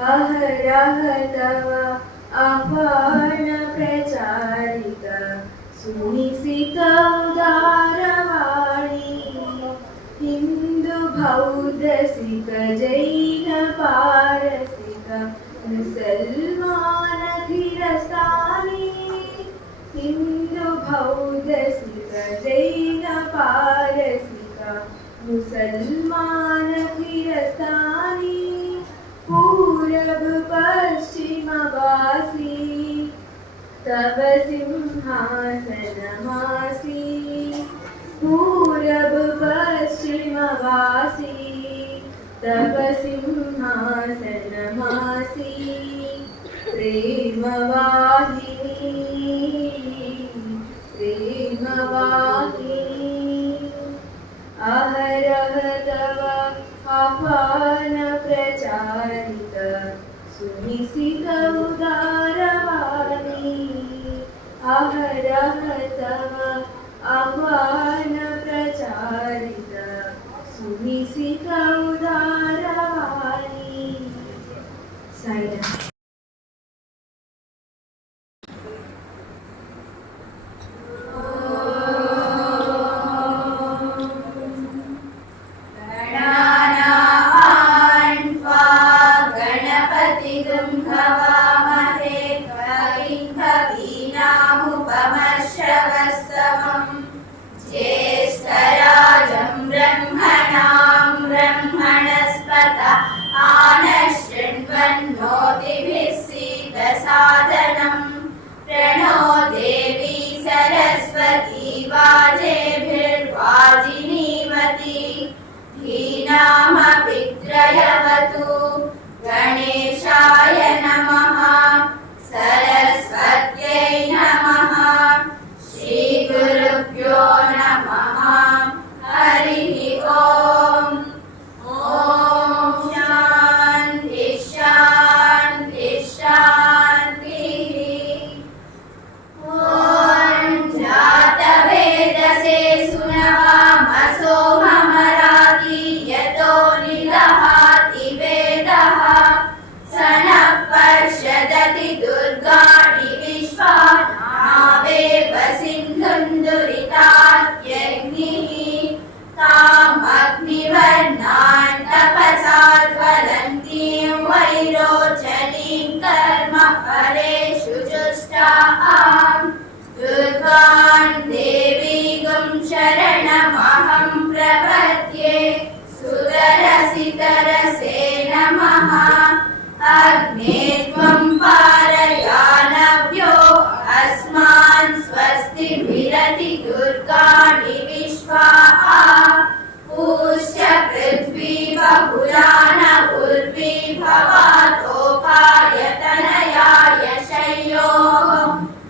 अहरह तव आह्वान प्रचारित सुनिशित उदारवाणी हिंदू बौद्ध सिख जैन पारसिक मुसलमान खिरस्तानी हिंदू बौद्ध सिख जैन पारसिक मुसलमान खिरस्तानी पूरब पश्चिम वासी तब सिंहासनमासी पूरब पश्चिम वासी तब सिंहासनमासी प्रेमवाहिनी अहरह तव आह्वान प्रचारित सुनिशित उदारवाणी अहरह तव आह्वान प्रचारित सुनिशित उदारवाणी। साईराम। गणेशाय नमः। सरस्वत्यै नमः। श्री गुरुभ्यो नमः। हरिः ओम्। ओम शांति शांति शांतिः। ओम जातवेदसे सुनवामसो ममराति यतो निदहाति वेदः। सनः पर्षदति दुर्गाणि विश्वा नावेव सिन्धुन्दुरितात्यग्निः। तामग्निवर्णान् तपसा ज्वलन्तीं वैरोचनीं कर्मफलेषु जुष्टाम्। दुर्गां देवीं शरणमहं प्रपद्ये। सुदरसितरसे नमः। अग्ने त्वं पारयानव्यो अस्मान् स्वस्तिभिरति दुर्गाणि विश्वा। पूष्य पृथ्वी बहुलान उर्वी भवातोपायतनयाय शय्योः।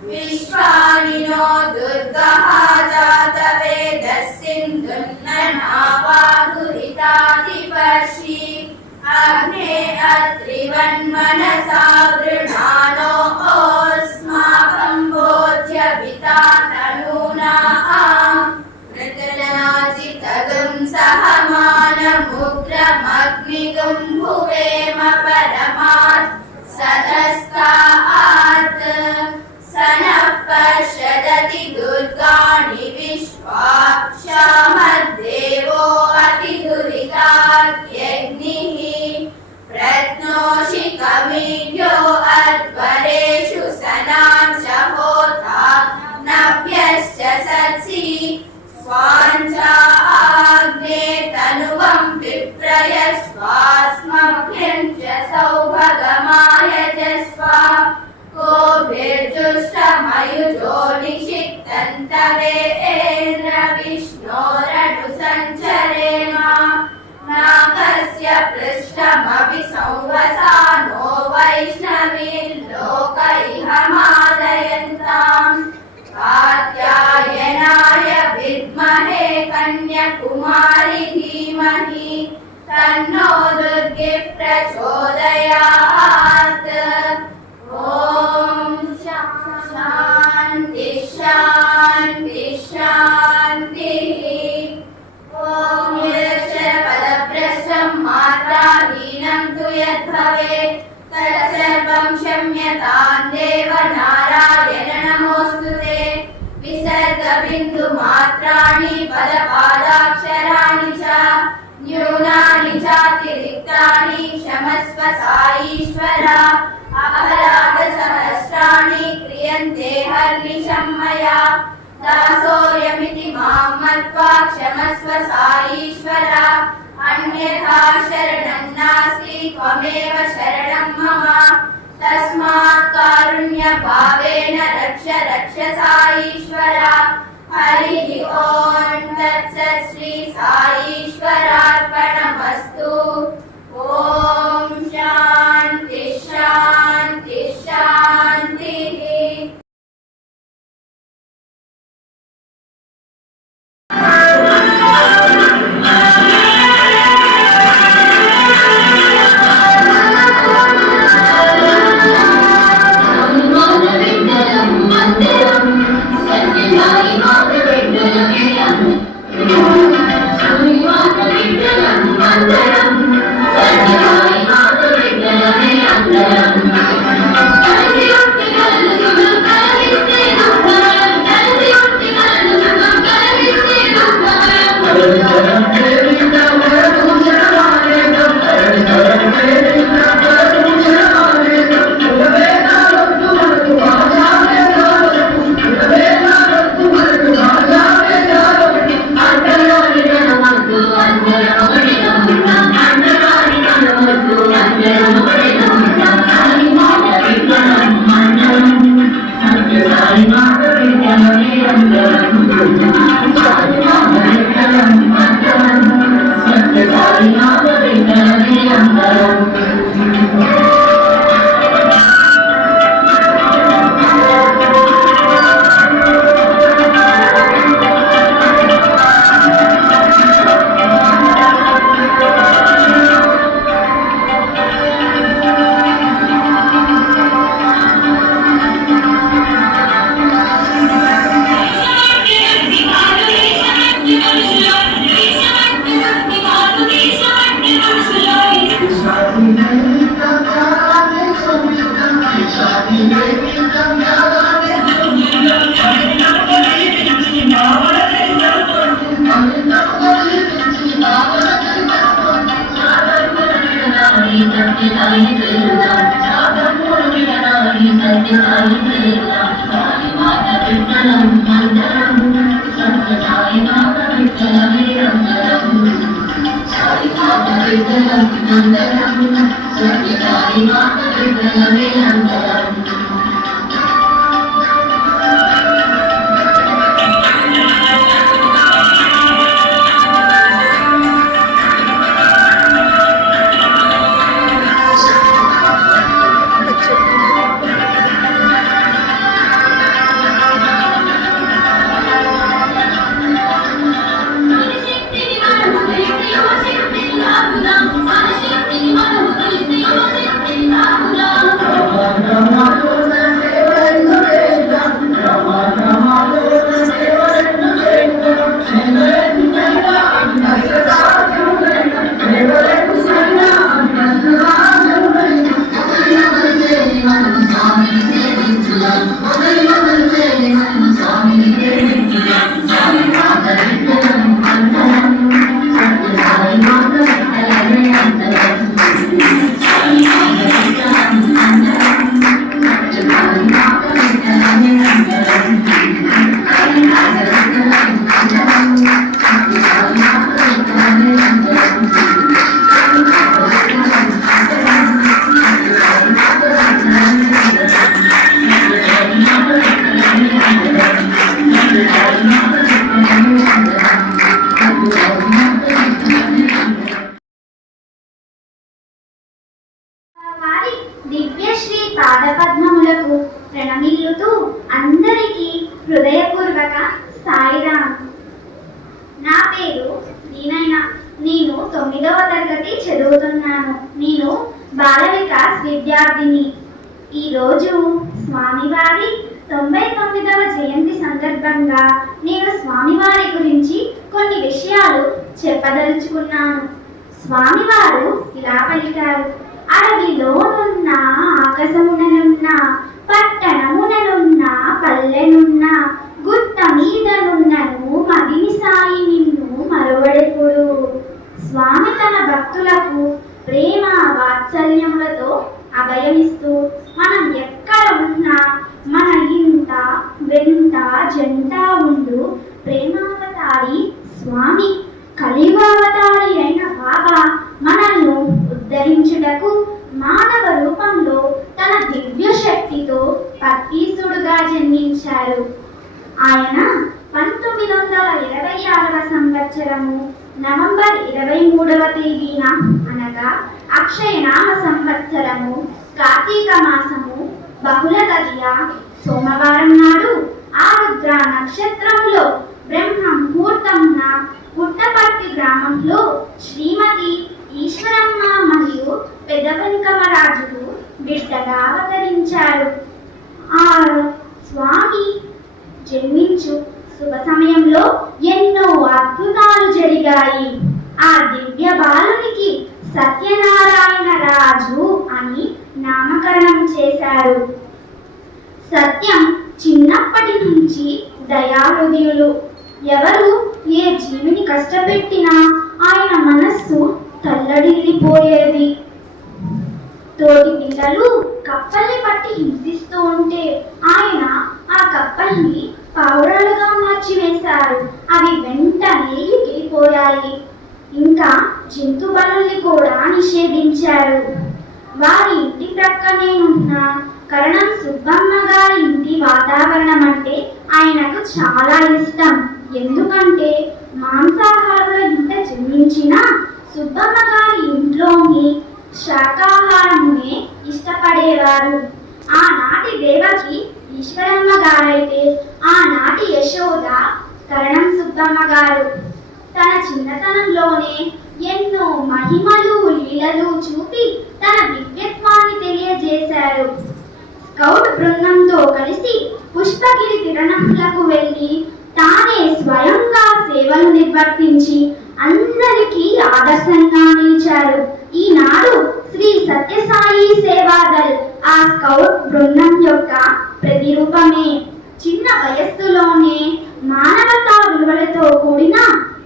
विश्वानिनो दुर्गः जातवेदः सिन्धुन्ननावाधुरिताधिपर्षि। अग्ने अत्रिवन्मनसा वृणानो अस्माकं बोध्यभिता तनूनाम्। मृतनाजितगं सहमानमुग्रमग्निगं भुवेम परमात् सदस्तात्। सनः पर्षदति दुर्गाणि विश्वा। क्षामद्देवो अतिदुरितात्यग्निः। प्रत्नोषि कवीभ्यो अध्वरेषु सनान् च होता नभ्यश्च सत्सि। स्वाञ्चाग्ने तनुवं विप्रयस्वास्मभ्यं च सौभगमायजस्व। कोभिर्जुष्टमयुजो निषिक्तन्तवेन्द्र विष्णोरनुसञ्चरेम। नाकस्य पृष्ठमभि संवसानो वैष्णवीर्लोक इह मादयन्ताम्। कात्यायनाय विद्महे कन्याकुमारी धीमहि तन्नो दुर्गे प्रचोदयात्। ओम शांति शांति शांतिः। ओम निरक्षरपदभ्रष्टं मात्राहीनं तु यद्भवेत् ప్రణమ్యతాం దేవ నారాయణ నమోస్తుతే విసర్గ బిందు మాత్రాణి పదపాదాక్షరాణి చ న్యూనాని చాతిరిక్తాని క్షమస్వ సాయీశ్వర అపరాధ సహస్రాణి క్రియంతే హర్నిశం మయా దాసోయమితి మాం మత్వా క్షమస్వ సాయీశ్వర అన్యథా శరణం నాస్తి త్వమేవ శరణం మమ తస్మాత్ కారుణ్య భావేన రక్ష రక్ష సాయీశ్వర హరి ఓం తత్సత్ శ్రీ సాయీశ్వరార్పణమస్తు ఓం శాంతి శాంతి శాంతి. దివ్యశ్రీ పాదపద్మములకు ప్రణమిల్లుతూ అందరికీ హృదయపూర్వక సాయిరామ్. నా పేరు దీనైన. నేను 9వ తరగతి చదువుతున్నాను. నేను బాల వికాస్ విద్యార్థిని. ఈరోజు స్వామివారి 99వ జయంతి సందర్భంగా నేను స్వామివారి గురించి కొన్ని విషయాలు చెప్పదలుచుకున్నాను. స్వామివారు ఇలా పలికారు: అడవిలోనున్న ఆకాశముననున్న పట్టణముననున్న పల్లెనున్న గుట్ట మీదనున్నను మదిని సాయి నిన్ను మరువడెప్పుడు. స్వామి తన భక్తులకు ప్రేమ వాత్సల్యములతో అభయమిస్తూ మనం ఎక్కడ ఉన్నా మన ఇంట వెంట జంట ఉండు ప్రేమావతారి స్వామి. కలియుగావతారి అయిన బాబా మనల్ని ఉద్ధరించుటకు మానవ రూపంలో తన దివ్య శక్తితో పత్తీసుడుగా జన్మించారు. ఆయన 1926వ సంవత్సరము నవంబర్ 23వ తేదీన అనగా అక్షయనామ సంవత్సరము కార్తీక మాసము బహుళ తదియ సోమవారం నాడు ఆరుద్ర నక్షత్రంలో బ్రహ్మ ముహూర్తమున పుట్టపర్తి గ్రామంలో శ్రీమతి ఈశ్వరమ్మ మరియు పెద్ద వెంకమరాజులు బిడ్డగా అవతరించారు. ఆ స్వామి జన్మించు శుభ సమయంలో ఎన్నో అద్భుతాలు జరిగాయి. ఆ దివ్య బాలునికి సత్యనారాయణ రాజు అని నామకరణం చేశారు. సత్యం చిన్నప్పటి నుంచి దయాహృదయులు. ఎవరు ఏ జీవిని కష్టపెట్టినా ఆయన మనస్సు తల్లడిల్లిపోయేది. తోటి పిల్లలు కప్పల్ని పట్టి హింసిస్తూ ఉంటే ఆయన ఆ కప్పల్ని పావురాలుగా మార్చివేశారు. అవి వెంటనే ఎగిరిపోయాయి. ఇంకా జంతు బలుల్ని కూడా నిషేధించారు. వారి ఇంటి ప్రక్కనే ఉన్న కరణం సుబ్బమ్మ గారి ఇంటి వాతావరణం అంటే ఆయనకు చాలా ఇష్టం. ఎందుకంటే మాంసాహారుల ఇంట జన్మించిన సుబ్బమ్మ గారి ఇంట్లోని శాకాహారమునే ఇష్టపడేవారు. ఆనాటి దేవకి ఈశ్వరమ్మ గారైతే ఆనాటి యశోద కరణం సుబ్బమ్మ గారు. తన చిన్నతనంలోనే ఎన్నో మహిమలు లీలలు చూపి తన దివ్యత్వాన్ని తెలియజేశారు. స్కౌట్ బృందంతో కలిసి పుష్పగిరి తిరణములకు వెళ్ళి తానే స్వయంగా సేవలు నిర్వర్తించి అందరికీ ఆదర్శంగా నిలిచారు. ఈనాడు శ్రీ సత్యసాయి సేవాదల్ ఆ స్కౌట్ బృందం యొక్క ప్రతిరూపమే. చిన్న వయస్సులోనే మానవతా విలువలతో కూడిన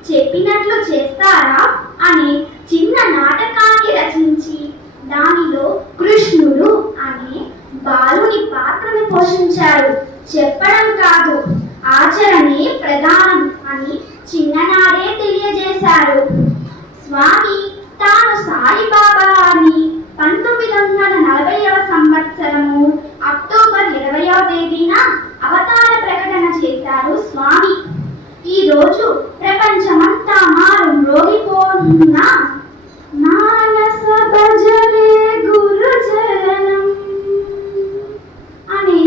చెప్పినట్లు చేస్తారా అనే చిన్న నాటకాన్ని రచించి దానిలో కృష్ణుడు అనే బాలుని పాత్రను పోషించారు. చెప్పడం కాదు, ఆచరణే ప్రధానం అని చిన్ననాడే తెలియజేశారు. స్వామి తాను సాయిబాబా అని 1940వ సంవత్సరము అక్టోబర్ 20వ తేదీన అవతార ప్రకటన చేశారు స్వామి. ఈ రోజు ప్రపంచమంతా మారు మ్రోగిపోతున్న మానస భజనే గురు చరణం అనే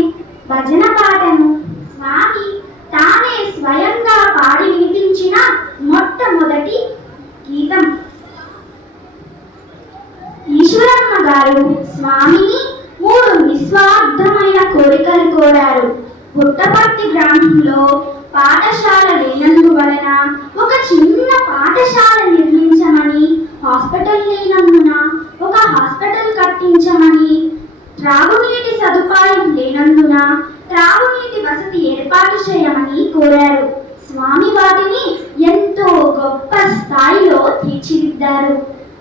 భజన పాటను స్వామి తానే స్వయంగా పాడి వినిపించిన మొట్టమొదటి గీతం. ఈశ్వరమ్మ గారు స్వామిని 3 నిస్వార్థమైన కోరికలు కోరారు. పుట్టపర్తి గ్రామంలో పాఠశాల లేనందువలన ఒక చిన్న పాఠశాల నిర్మించమని, హాస్పిటల్ లేనందున ఒక హాస్పిటల్ కట్టించమని, త్రాగునీటి సదుపాయం లేనందున త్రాగునీటి వసతి ఏర్పాటు చేయమని కోరారు. స్వామి వాటిని ఎంతో గొప్ప స్థాయిలో తీర్చిదిద్దారు.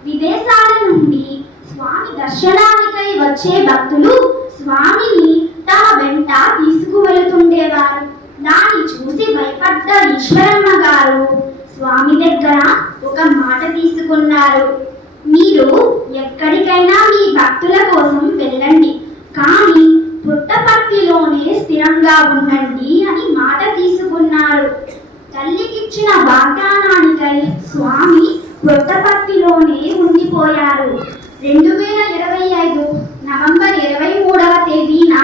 విదేశాల నుండి స్వామి దర్శనానికై వచ్చే భక్తులు స్వామిని తమ వెంట తీసుకువెళుతుండేవారు. దాన్ని చూసి భయపడ్డ ఈశ్వరమ్మ గారు స్వామి దగ్గర ఒక మాట తీసుకున్నారు. మీరు ఎక్కడికైనా మీ భక్తుల కోసం వెళ్ళండి, కానీ పుట్టపర్తిలోనే స్థిరంగా ఉండండి అని మాట తీసుకున్నారు. తల్లికిచ్చిన వాగ్దానానికై స్వామి పుట్టపర్తిలోనే ఉండిపోయారు. 2025 నవంబర్ 23వ తేదీన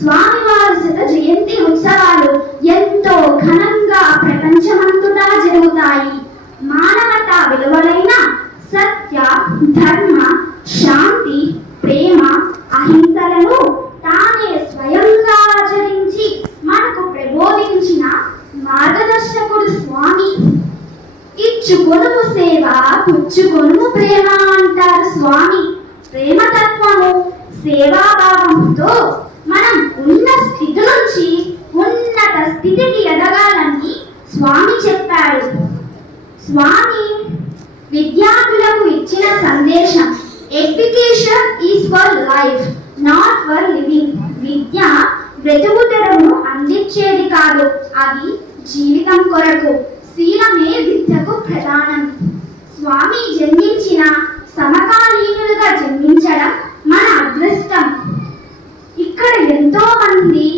స్వామివారి శత జయంతి ఉత్సవాలు ఎంతో ఘనంగా ప్రపంచమంతటా జరుగుతాయి. మానవతా విలువలైన సత్య, ధర్మ, శాంతి, ప్రేమ, అహింసలను తానే స్వయంగా ఆచరించి మనకు ప్రబోధించిన మార్గదర్శకుడు స్వామి. ఇచ్చుకొనుము సేవ, పుచ్చుకొనుము ప్రేమ అంటారు స్వామి. ప్రేమతత్వము సేవాభావంతో మనం ఉన్న స్థితి నుంచి ఉన్నత స్థితికి ఎదగాలని స్వామి చెప్పారు. స్వామి విద్యార్థులకు ఇచ్చిన సందేశం education is for life not for living. విద్య బ్రతుకుతెరువును అందించేది కాదు, అది జీవితం కొరకు. శీలమే విద్యకు ప్రధానం. స్వామి జన్మించిన సమకాలీనులుగా జన్మించడం మన అదృష్టం. ఇక్కడ ఎంతో మంది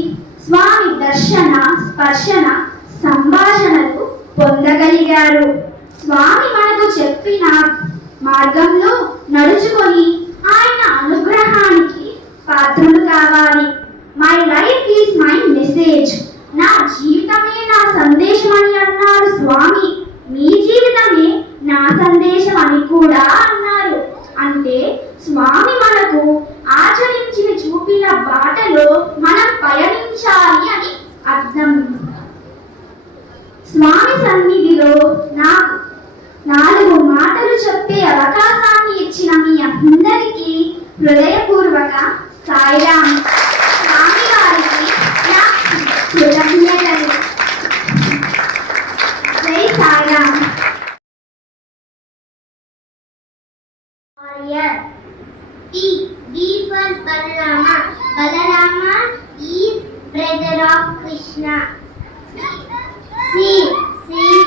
స్వామి దర్శన స్పర్శన సంభాషణలు పొందగలిగారు. స్వామి మనకు చెప్పిన మార్గంలో నడుచుకొని ఆయన అనుగ్రహానికి పాత్రలు కావాలి. My life is my message. నా జీవితమే నా సందేశం అని అన్నారు స్వామి. మీ జీవితమే నా సందేశం అని కూడా అన్నారు. అంటే స్వామి మనకు ఆచరించి చూపిన బాటలో మనం పయనించాలి అని అర్థం. స్వామి సన్నిధిలో నాకు 4 మాటలు చెప్పే అవకాశాన్ని ఇచ్చిన మీ అందరికీ హృదయపూర్వక సాయిరామ్. స్వామి వారికి నా కృతజ్ఞతలు. జై Sairam. D for Balarama. Balarama is brother of Krishna. C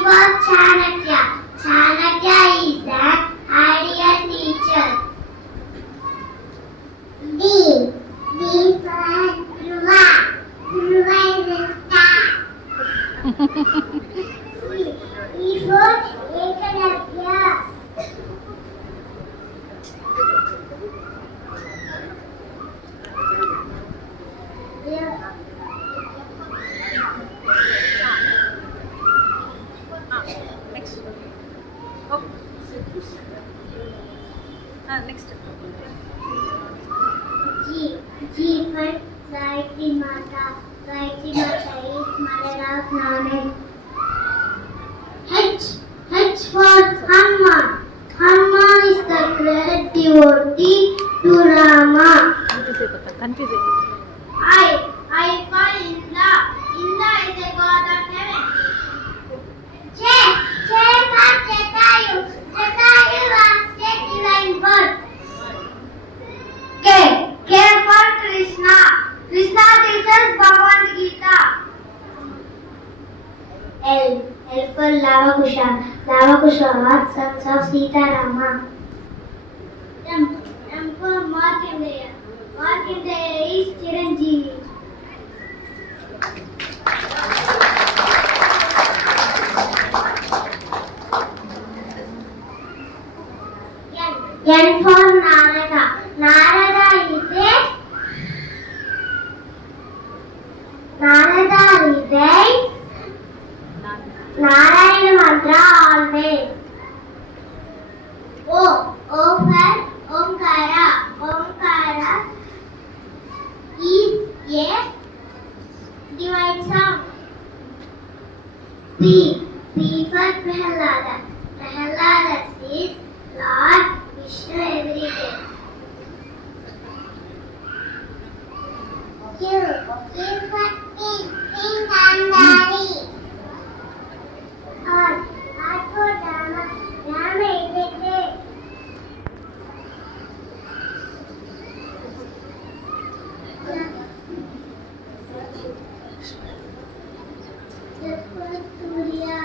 for Chanakya. Chanakya is an ideal teacher. D for Dhruva. Dhruva is a star. E for Ekadavya. Next. G for Gayatri Mata. Gayatri Mata is mother of knowledge. H for Hanuman. Hanuman is the great devotee to Rama. Confuse. I for Indra. Indra is the god of heaven. J for Jatayu. Jatayu was a divine bird. K for Krishna. Krishna teaches Bhagavad Gita. L for Lavakusha. Lavakusha are sons of Sita Rama. M for Markandeya. Markandeya is Chiranjeevi. N for Narada. Narada is a Narayana mantra always. O for Omkara. Omkara is a divine sound. P for Prahalada. Prahalada is Lord Vishnu every day. Q for King Gandhari. R for Rama. Rama is a great. S for Surya.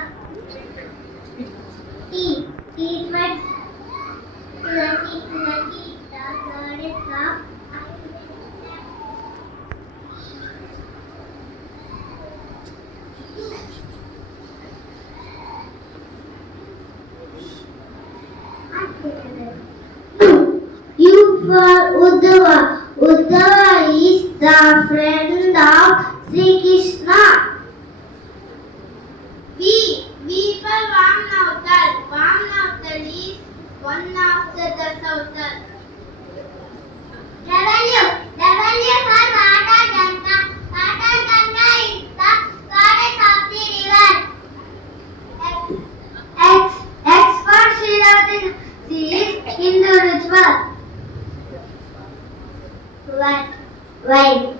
T for Tulasi. Tulasi, the goddess of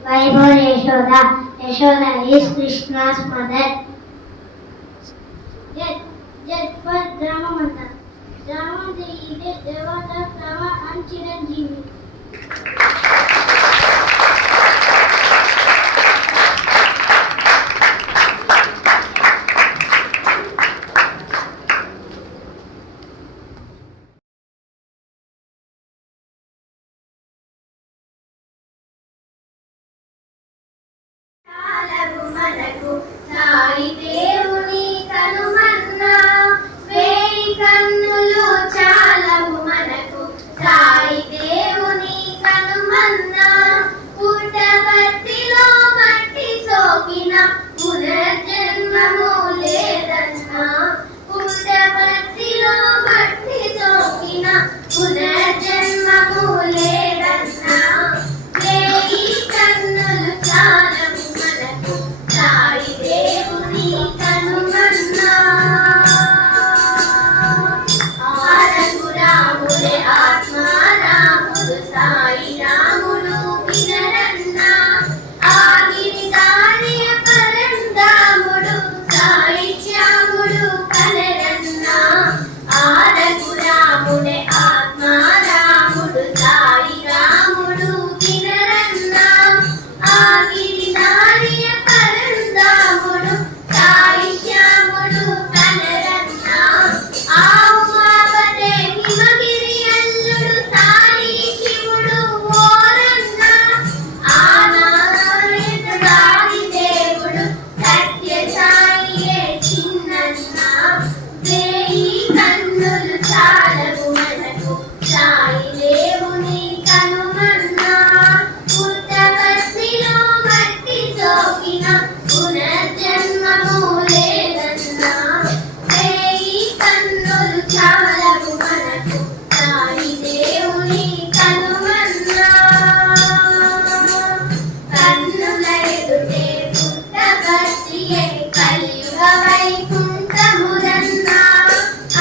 Why for Yashoda? Yashoda is Krishna's mother. Jet for Dramamata. Dramamata is Devata, Prava and Chiranjeevi. మనకు సాయి దేవుని కనుమన్నా వేయి కన్నులు చాలవు మనకు సాయి దేవుని కనుమన్నా పుట్టపర్తిలో మట్టి సోకిన పునర్జన్మము లేదన్నా పుట్టపర్తిలో మట్టి సోకిన పునర్జన్మము లేదన్నా వేయి కన్నులు చాలవు మనకు సాయి దేవుని కనుమన్నా ఆరంగు రాముడే ఆత్మ రాముడు సాయి రాముడు వినరన్నా ఆగిరి దారియ పరందాముడు సాయి శ్యాముడు కనరన్నా ఆరంగు రాముడే ఆత్మ రాముడు సాయి రాముడు వినరన్నా ఆగిరి దారియ పరందాముడు సాయి శ్యాముడు కనరన్నా ఆవు మావతే హిమగిరి అల్లుడు సాయి శివుడు ఓరన్నా ఆనారాయణ సాయి దేవుడు సత్య సాయియే చిన్నన్నా వేయి కన్నులు చాలవు మనకు సాయి దేవుని కనుమన్నా పుట్టపర్తిలో మట్టి సోకిన పునర్జన్మము లేదన్నా వేయి కన్నులు చాలవు మనకు సాయి దేవుని కనుమన్నా కన్నుల ఎదుటే పుట్టపర్తియే కలియుగ వైకుంఠమురన్నా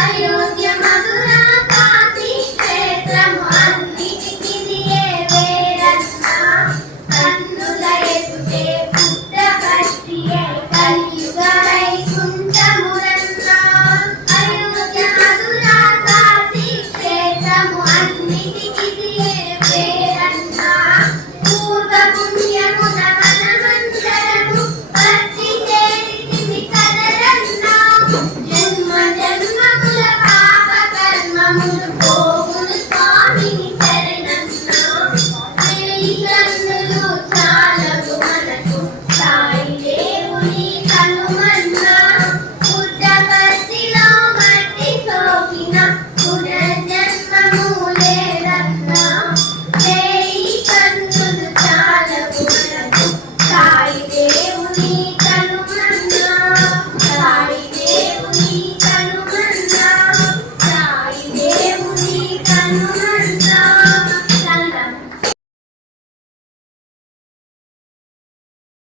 అయోధ్య మధుర కాశీ క్షేత్రము అన్నిటికిదియే వేరన్నా కన్నుల ఎదుటే పుట్టపర్తియే కలియుగ వైకుంఠమురన్నా అయోధ్య మధుర కాశీ క్షేత్రము అన్నిటికిదియే వేరన్నా పూర్వ పుణ్యమున మనమందరము భక్తి చేరితిమి కదరన్నా జన్మ జన్మముల పాప కర్మములు పోగులు స్వామిని శరణన్నా వేయి కన్నులు చాలవు మనకు సాయి దేవుని కనుమన్నా పుట్టపర్తిలో మట్టి సోకిన పునర్జన్మము లేదన్నా వేయి కన్నులు చాలవు మనకు సాయి దేవుని కనుమన్నా సాయి దేవుని కనుమన్నా సాయి దేవుని కనుమన్నా సంగం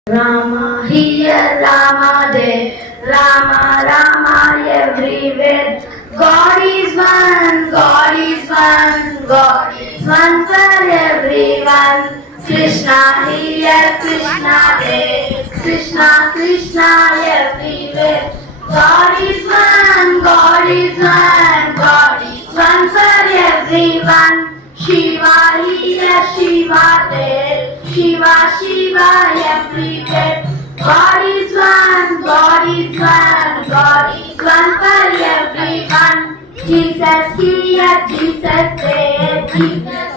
Rama here, Rama there, Rama, Rama everywhere. God is one, God is one, God is one for everyone. Krishna here, Krishna there, Krishna, Krishna everywhere. God is one, God is one, God is one for everyone. Shiva here, Shiva there, Shiva, Shiva everywhere. God is one, God is one, God is one for everyone. Jesus here, Jesus there,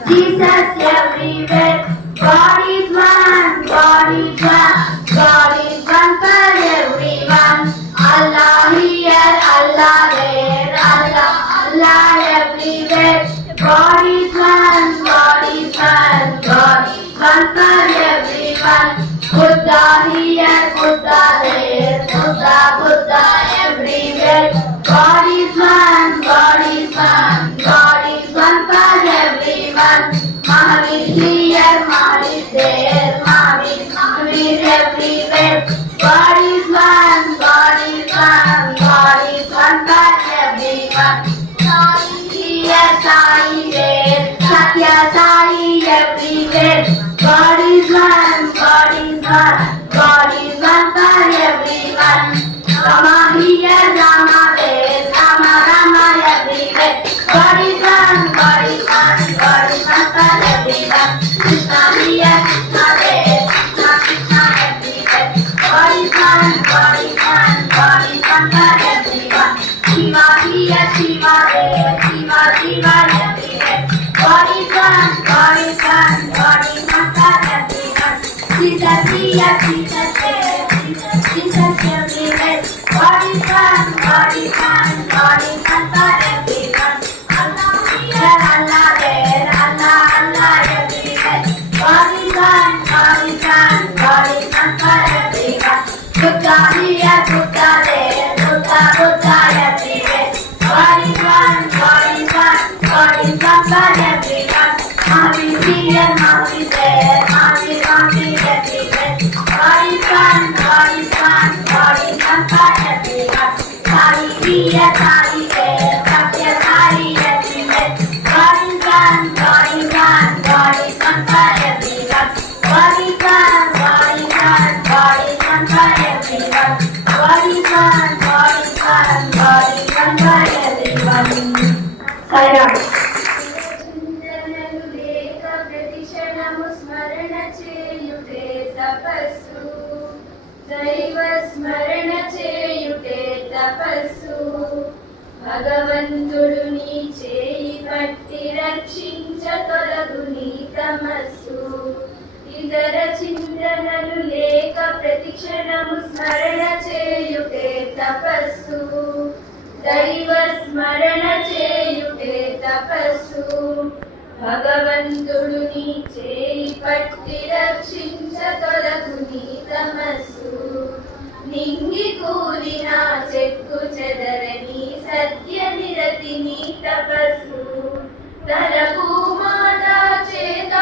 Jesus everywhere. God is one, God is one, God is one for everyone. Allah here, Allah there, Allah, Allah everywhere. God is one, God is one, God is one for everyone. Buddha here, Buddha there, Buddha, Buddha everywhere. God is one, God is one, God is one for everyone. Mahavir here, Mahavir there, Mahavir, Mahavir everywhere. God is one, God is one, God is one for everyone. Sai here, Sai there, Satya Sai everywhere. God is one, God yes, Jesus, yes, Jesus, Jesus everywhere. God is one, God is one, God is one for everyone. Allah here, Allah there, Allah, Allah everywhere. God is one, God is one, God is one for everyone. Buddha here, Buddha there, Buddha, Buddha everywhere. God is one, God is one, God is one for everyone. Mahavir here, Mahavir there, Mahavir, Mahavir everywhere. God is one, God is one, God is one for everyone. Kali here, Kali there, Satya Kali everywhere. God is one, God is one, God is one for everyone. God is one, God is one, God is one for everyone. God is one, God is one, God is one for everyone. Sai చింతనలు లేక ప్రతిక్షణము స్మరణ చేయుటే తపస్సు దైవ స్మరణ చేయుటే తపస్సు భగవంతుడు నీ చేయి పట్టి రక్షించ తొలగు నీ తమస్సు ఇతర చింతనలు లేక ప్రతిక్షణము స్మరణ చేయుటే తపస్సు దైవ స్మరణ చేయుటే తపస్సు భగవంతుడు నీ చేయి పట్టి రక్షించ తొలగు నీ తమస్సు నింగి కూలిన చెక్కు చెదరని సత్య నిరతి నీ తపస్సు తలపు మాట చేత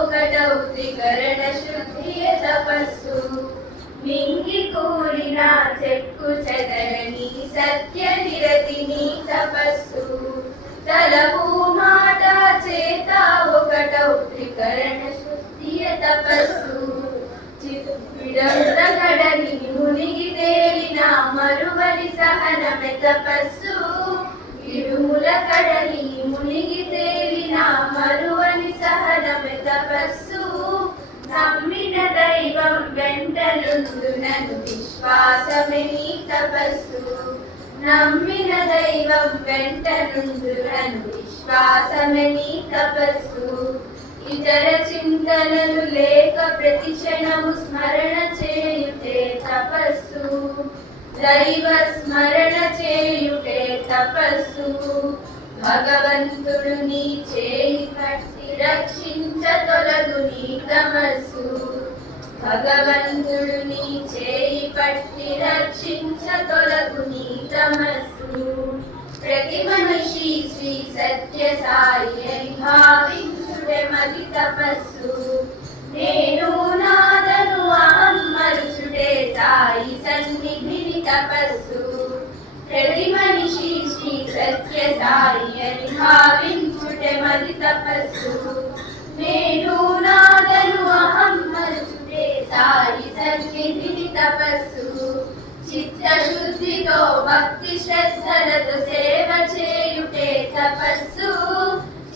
ఒకటౌ త్రికరణ శుద్ధియ తపస్సు నింగి కూలిన చెక్కు చెదరని సత్య నిరతి నీ తపస్సు తలపు మాట చేత ఒకటౌ త్రికరణ శుద్ధియ తపస్సు విడంతగడని మునిగి తేలిన మరువని సహనమె తపస్సు ఇరుముల కడలి మునిగి తేలిన మరువని సహనమె తపస్సు నమ్మిన దైవం వెంటనుందునను విశ్వాసమే నీ తపస్సు నమ్మిన దైవం వెంటనుందునను విశ్వాసమే నీ తపస్సు ఇతర చింతనలు లేక ప్రతిక్షణము స్మరణ చేయుటే తపస్సు దైవ స్మరణ చేయుటే తపస్సు భగవంతుడు నీ చేయి పట్టి రక్షించ తొలగు నీ తమస్సు భగవంతుడు నీ చేయి పట్టి రక్షించ తొలగు నీ తమస్సు ప్రతి మనిషి శ్రీ సత్య సాయి అని భావించుటే మది తపస్సు నేను నాదను అహం మరుచుటే సాయి సన్నిధిని తపస్సు ప్రతి మనిషి శ్రీ సత్య సాయి అని భావించుటే మది తపస్సు నేను నాదను అహం మరుచుటే సాయి సన్నిధిని తపస్సు చిత్తశుద్ధితో భక్తి శ్రద్ధలతో సేవ చేయుటే తపస్సు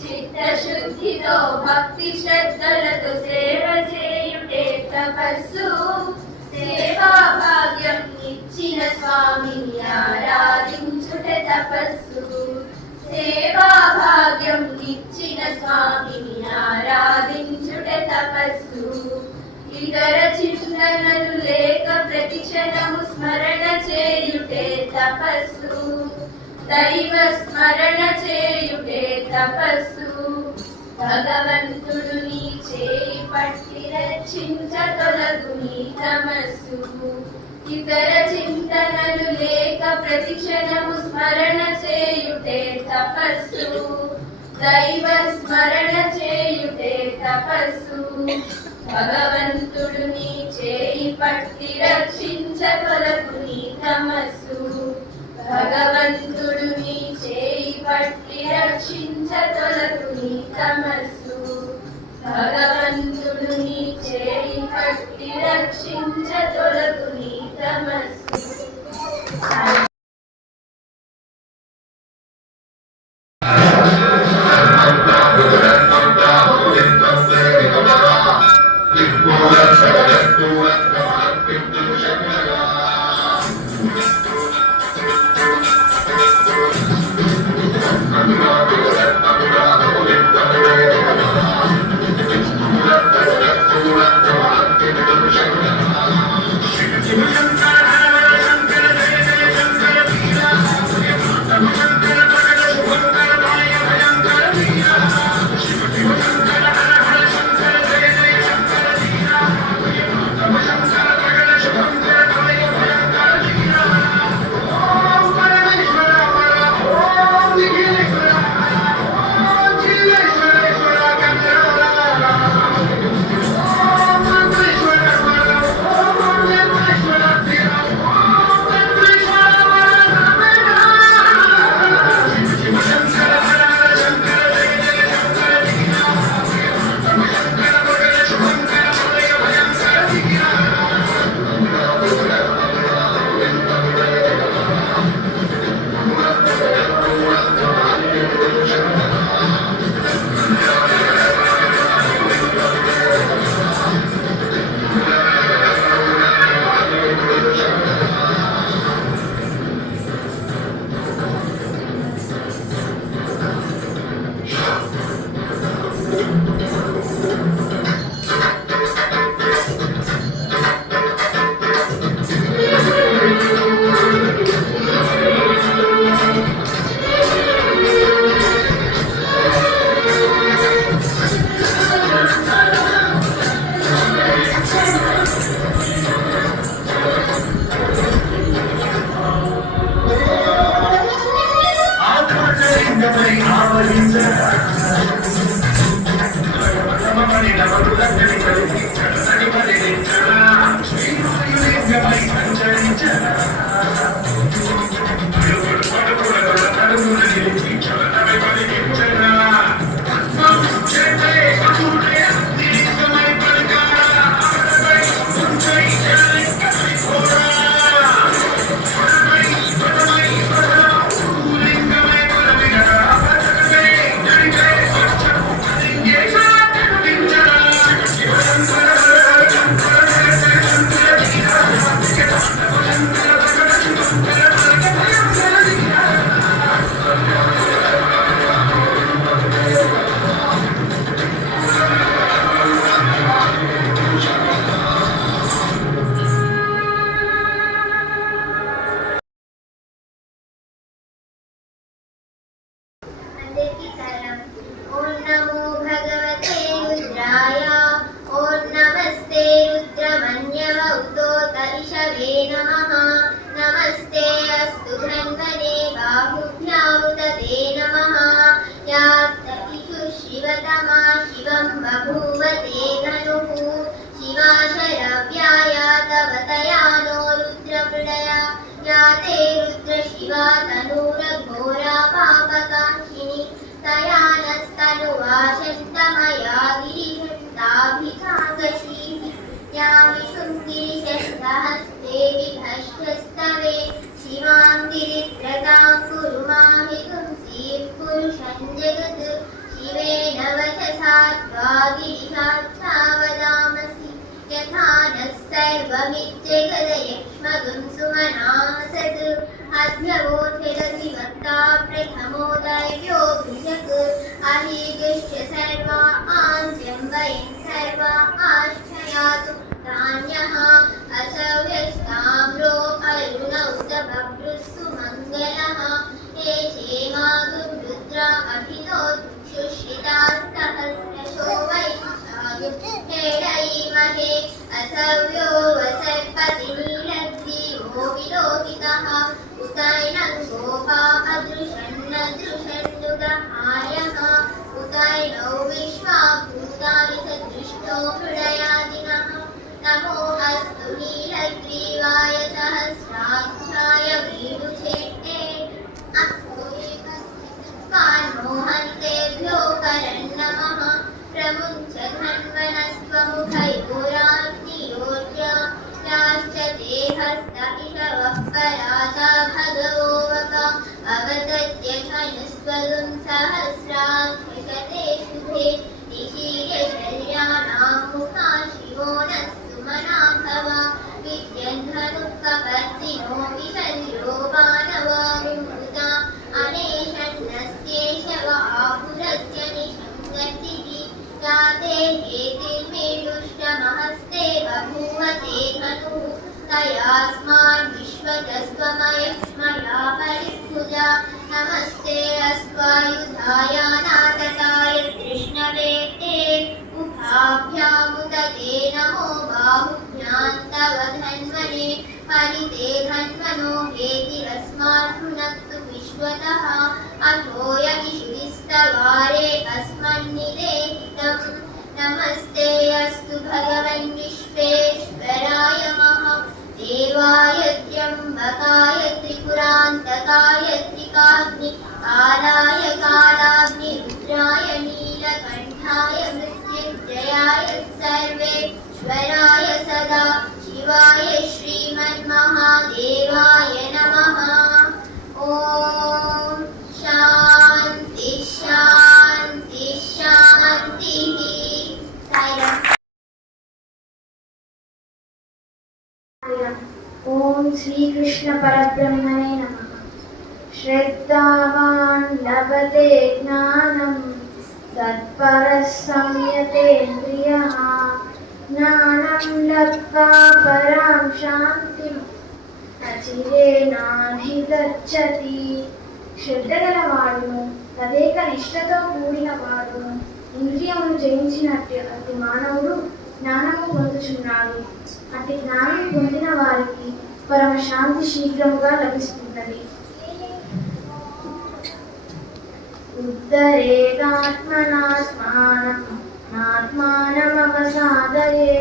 చిత్తశుద్ధితో భక్తి శ్రద్ధలతో సేవ చేయుటే తపస్సు సేవా భాగ్యం ఇచ్చిన స్వామిని ఆరాధించుటే తపస్సు సేవా భాగ్యం ఇచ్చిన స్వామిని ఆరాధించుటే తపస్సు ఇతర చింతనలు లేక ప్రతిక్షణము స్మరణ చేయుటే తపస్సు దైవ స్మరణ చేయుటే తపస్సు భగవంతుడు నీ చేయి పట్టి రక్షించ తొలగు నీ తమస్సు ఇతర చింతనలు లేక ప్రతిక్షణము స్మరణ చేయుటే తపస్సు దైవ స్మరణ చేయుటే తపస్సు భగవంతుడు నీ చేయి పట్టి రక్షించ తొలగు నీ తమస్సు భగవంతుడు నీ చేయి పట్టి రక్షించ తొలగు నీ తమస్సు భగవంతుడు నీ చేయి పట్టి రక్షించ తొలగు నీ తమస్సు Thank you. तयास्मान् विश्वतस्त्वमयः परिपूजा नमस्ते अस्त्वायुधाय नाटकाय कृष्णवेत्ते उभाभ्यामुदते नमो बाहुभ्यां तव धन्वने हरिते धन्वनो हेतिरस्मान् भुनक्तु विश्वतः अथो यदिशिस्तवारे अस्मन्निदेहितम् नमस्ते अस्तु भगवन् विश्वेश्वराय महादेवाय त्र्यम्बकाय त्रिपुरान्तकाय त्रिकाग्निकालाय कालाग्निरुद्राय नीलकण्ठाय मृत्युञ्जयाय सर्वेश्वराय सदा शिवाय श्रीमन्महादेवाय नमः। ॐ शान्ति शान्ति शान्तिः। ओम श्री कृष्ण परब्रह्मणे नमः। श्रद्धावान् लभते ज्ञानं तत्परः संयतेन्द्रियः ज्ञानं लब्ध्वा परां शान्तिं అచిరేనాధిగచ్చతి. శ్రద్ధ గలవాడును తదేక నిష్ఠతో కూడిన వాడును ఇంద్రియమును జయించినట్టు అతి మానవుడు జ్ఞానము పొందుచున్నాడు. అతి జ్ఞానం పొందిన వారికి పరమశాంతి శీఘ్రముగా లభిస్తున్నది. ఉద్ధరేదాత్మనాత్మానం ఆత్మానమవసాదయే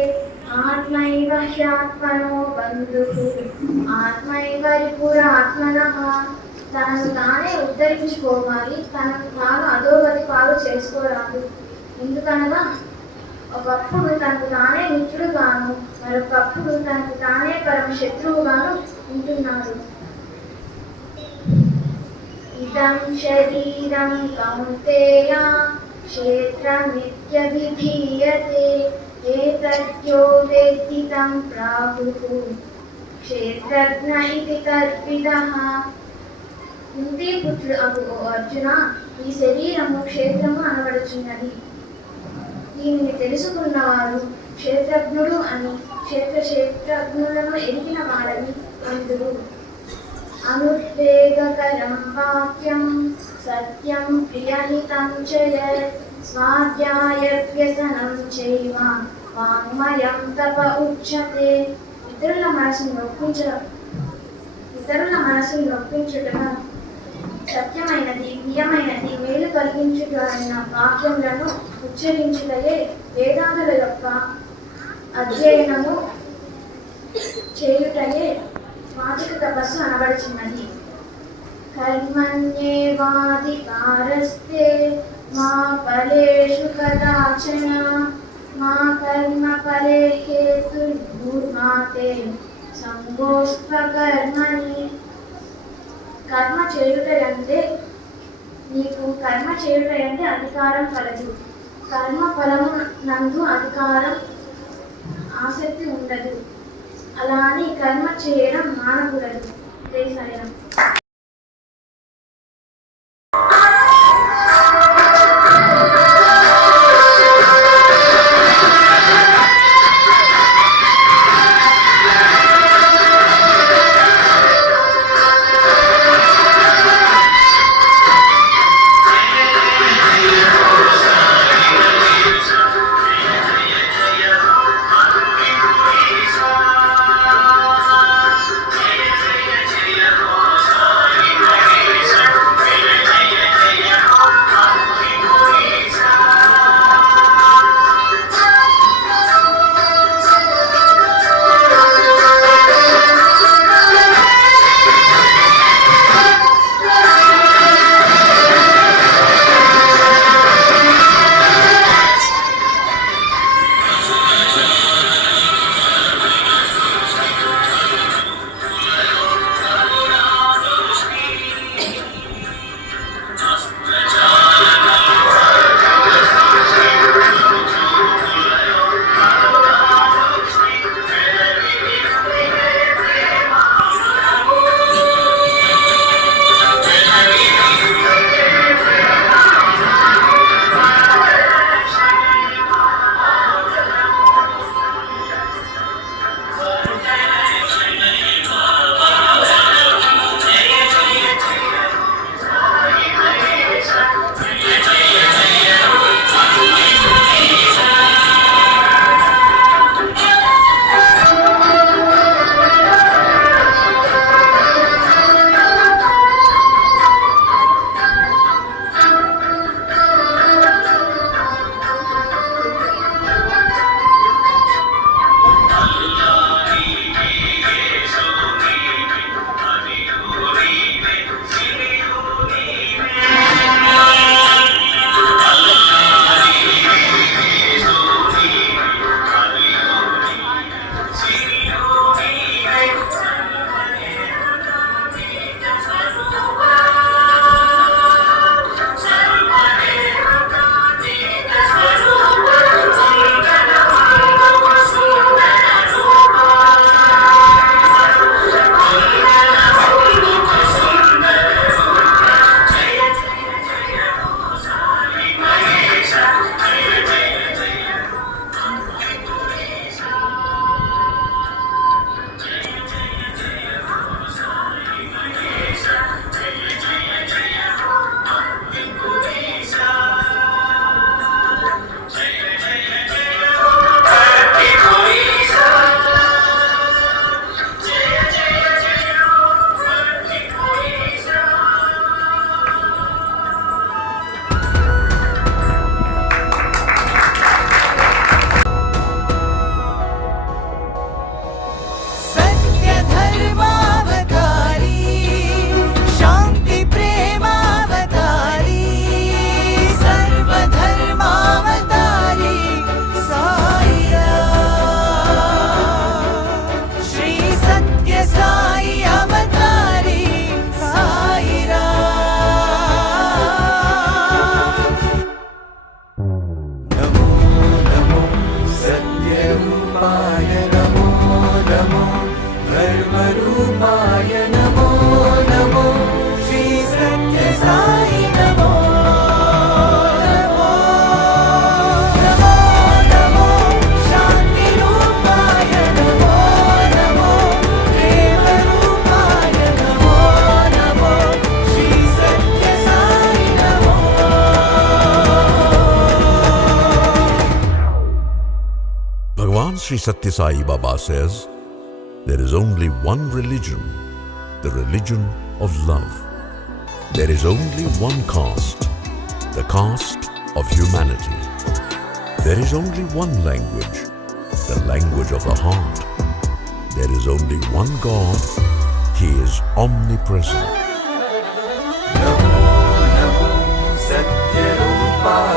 ఆత్మైవ హ్యాత్మనో బంధుః ఆత్మైవ రిపురాత్మనః. తనను తానే ఉద్ధరించుకోవాలి, తనను తాను అధోగతి పాలు చేసుకోరాదు. ఎందుకనగా ఒకప్పుడు తనకు తానే మిత్రుడుగాను మరొకప్పుడు తనకు తానే పరమ శత్రువుగాను ఉంటున్నాడు. ఇదం శరీరం కౌంతేయ క్షేత్రమిత్యభిధీయతే ఏతద్యో వేత్తి తం ప్రాహుః క్షేత్రజ్ఞ ఇతి తద్విదః. కుంతీ పుత్రుడు అగు ఓ అర్జున, ఈ శరీరము క్షేత్రము అనబడుచున్నది. దీనిని తెలుసుకున్నవారు క్షేత్రజ్ఞుడు అని, క్షేత్రజ్ఞులను ఎరిగిన వాడని అందురు. అనుద్వేగకరం వాక్యం సత్యం ప్రియహితం చయ స్వాధ్యాయవ్యసనం చైవ వాంగ్మయం తప ఉచ్యతే. ఇతరుల మనసును నొప్పించుటగా సత్యమైనది, ప్రియమైనది, మేలు కలిగించుటైన వాక్యములను ఉచ్చరించుటయే వేదాంతుల యొక్క అధ్యయనము చేయుటయే వాచిక తపస్సు అనబడుచున్నది. కర్మణ్యేవాధికారస్తే మా ఫలేషు కదాచన మా కర్మ ఫలే హేతుర్భూర్మాతే సంగోస్త్వకర్మణి. కర్మ చేయుటంటే అధికారం కలదు. కర్మ ఫలము నందు అధికారం ఆసక్తి ఉండదు. అలా అని కర్మ చేయడం మానకూడదు. దేశాయనం. జయ Sri Sathya Sai Baba says, there is only one religion, the religion of love. There is only one caste, the caste of humanity. There is only one language, the language of the heart. There is only one God, He is omnipresent. Namo Namo Satya Rupa